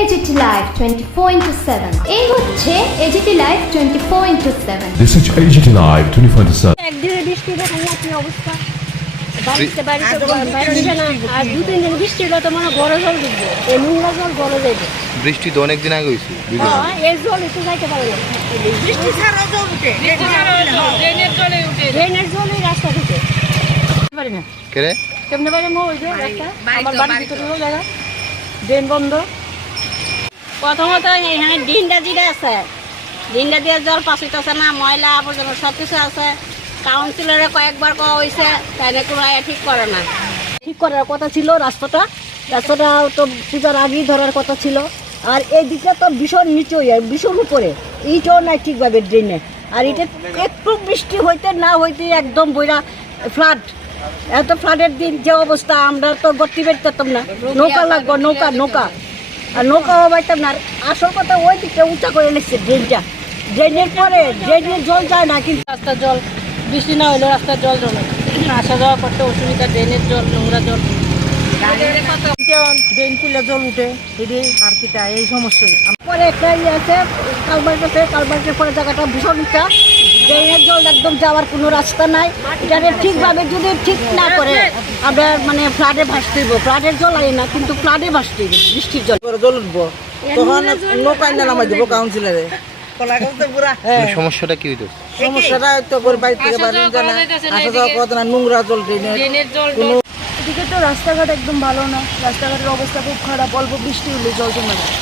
AGT live twenty four into seven এই হচ্ছে AGT live twenty four into seven This is AGT Live 24 একদিনে বৃষ্টি দেখেন না কি অবস্থা? বাড়িতে বাড়িতে বাইরে না আর দু তিন দিন বৃষ্টি হলে তো মনে গড়ে জল ঢুকবে এই নোংরা জল গড়ে যাবে বৃষ্টি তো অনেক দিন আগে হয়েছে হ্যাঁ, এই জল একটু যাইতে পারে না। বৃষ্টি ছাড়াও জল উঠে ড্রেনের জলে উঠে। ড্রেনের জল রাস্তা ঢুকে পারি না। কেরে কেমনে পারে মো ওই যে রাস্তা। আমার বাড়ির ভিতরে হলো জায়গা। ড্রেন বন্ধ। প্রথমত এখানে ডিনটা যেটা আছে। ডিনটা দিয়ে জল পাচিত আছে না, ময়লা আবর্জনা সব কিছু আছে। কাউন্সিলরে কয়েকবার কওয়া হয়েছে তাইলে কোনো ঠিক করে না। ঠিক করার কথা ছিল রাস্তাটা। রাস্তাটা তো পূজার আগেই ধরার কথা ছিল। আর এই দিকটা তো ভীষণ নিচু ভীষণ উপরে। এইটাও নাই ঠিকভাবে ড্রেনে। আর এটা একটু বৃষ্টি হইতে না হইতে একদম বইরা ফ্লাড। এত ফ্লাডের দিন যে অবস্থা, আমরা তো গতি বেরতাম না। নৌকা লাগবো, নৌকা নৌকা। আর নৌকাও পাইতাম না। আসল কথা ওই দিকটা উঁচা করে নিচ্ছে ড্রেনটা। ড্রেনের পরে ড্রেনের জল যায় না কিন্তু রাস্তার জল বৃষ্টি না হলে রাস্তার জল জমে আসা যাওয়া করতে অসুবিধা ড্রেনের জল নোংরা জল। ড্রেন খুলে জল উঠে এটি আর কিটা এই সমস্যাই। পরে একটা ইয়ে আছে কালবার্ট আছে কালবার্টের পরে জায়গাটা ভীষণ ড্রেনের জল একদম যাওয়ার কোনো রাস্তা নাই। এটাকে ঠিকভাবে যদি ঠিক না করে আমরা মানে ফ্লাডে ফ্লাডের জল আই না কিন্তু ফ্লাডে বৃষ্টির জল। জল উঠবো। তখন না নামাই দেবো কাউন্সিলারে হ্যাঁ। সমস্যাটা কি হইতো? সমস্যাটা তো বাড়ি থেকে বাড়ি জানা আসা যাওয়া কত না নোংরা জল ড্রেনের কোনো এদিকে তো রাস্তাঘাট একদম ভালো না। রাস্তাঘাটের অবস্থা খুব খারাপ অল্প বৃষ্টি হলে জল জমে যায়